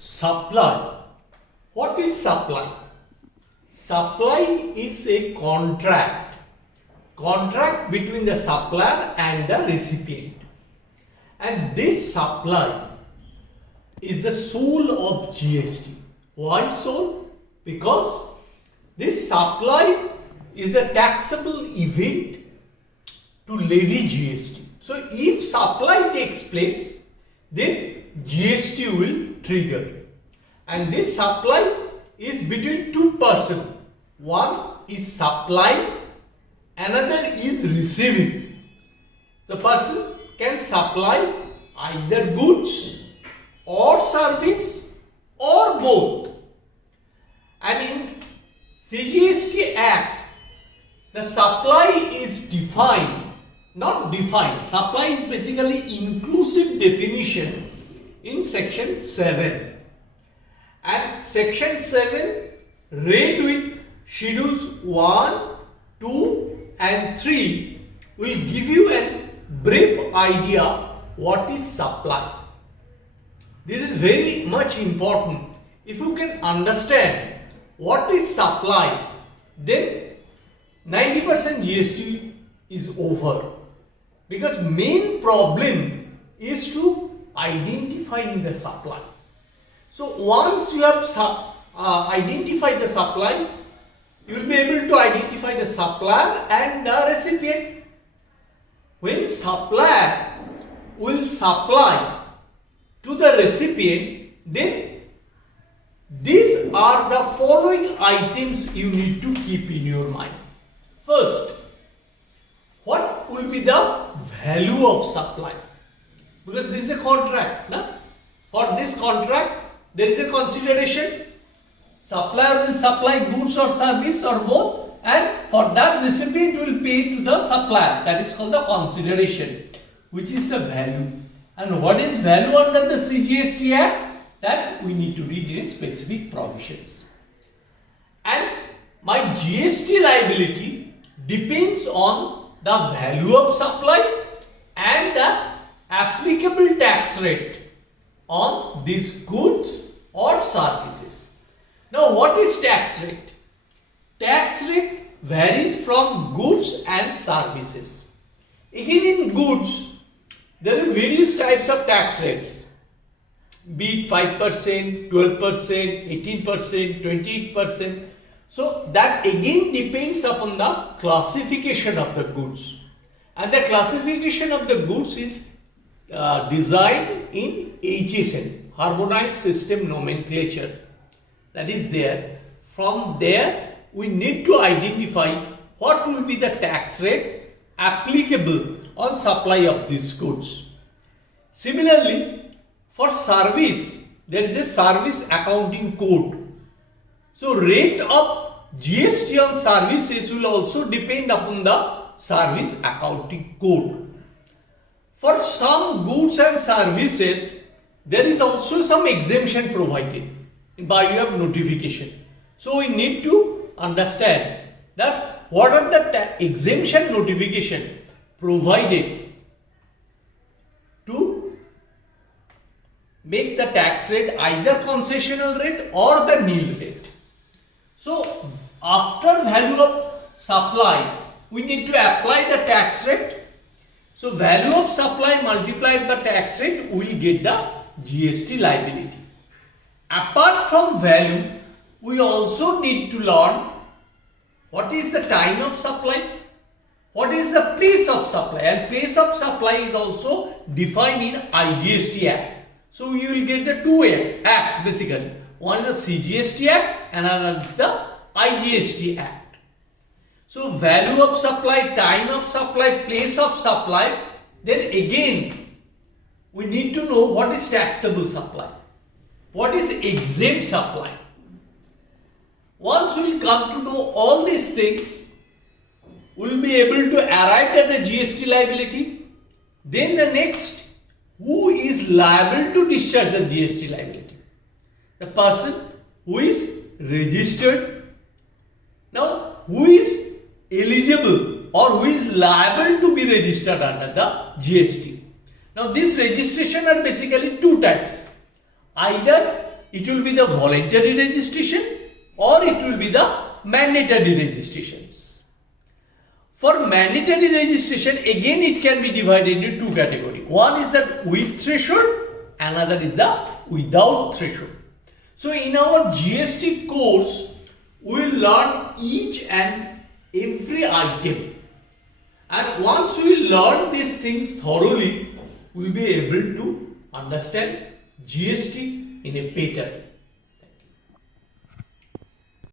Supply. What is supply? Supply is a contract between the supplier and the recipient. And this supply is the soul of GST. Why soul? Because this supply is a taxable event to levy GST. So if supply takes place, then GST will trigger. And this supply is between two persons. One is supplying, another is receiving. The person can supply either goods or service or both. And in CGST Act, the supply is defined, not defined. Supply is basically inclusive definition in section 7. And section 7 read with schedules 1, 2 and 3 will give you a brief idea what is supply. This is very much important. If you can understand what is supply, then 90% GST is over. Because main problem is to identifying the supply. So once you have identified the supply, you will be able to identify the supplier and the recipient. When supplier will supply to the recipient, then these are the following items you need to keep in your mind. First, what will be the value of supply? Because this is a contract. Na? For this contract, there is a consideration. Supplier will supply goods or service or both, and for that recipient will pay to the supplier. That is called the consideration, which is the value. And what is value under the CGST Act? That we need to read in specific provisions. And my GST liability depends on the value of supply and the applicable tax rate on these goods or services. Now, what is tax rate? Tax rate varies from goods and services. Again, in goods, there are various types of tax rates, be it 5%, 12%, 18%, 28%. So, that again depends upon the classification of the goods. And the classification of the goods is designed in HSN, Harmonized System Nomenclature. That is there. From there, we need to identify what will be the tax rate applicable on supply of these goods. Similarly, for service, there is a service accounting code. So, rate of GST on services will also depend upon the service accounting code. For some goods and services, there is also some exemption provided by way of notification. So we need to understand that what are the exemption notification provided to make the tax rate either concessional rate or the nil rate. So after value of supply, we need to apply the tax rate. So value of supply multiplied by tax rate, we will get the GST liability. Apart from value, we also need to learn what is the time of supply, what is the place of supply, and place of supply is also defined in IGST Act. So you will get the two acts basically. One is the CGST Act and another is the IGST Act. So value of supply, time of supply, place of supply, then again we need to know what is taxable supply, what is exempt supply. Once we will come to know all these things, we will be able to arrive at the GST liability. Then the next, who is liable to discharge the GST liability? The person who is registered. Now, who is eligible or who is liable to be registered under the GST? Now, this registration are basically two types. Either it will be the voluntary registration or it will be the mandatory registrations. For mandatory registration, again it can be divided into two categories. One is that with threshold, another is the without threshold. So in our GST course, we will learn each and every item. And once we learn these things thoroughly, we will be able to understand GST in a better way.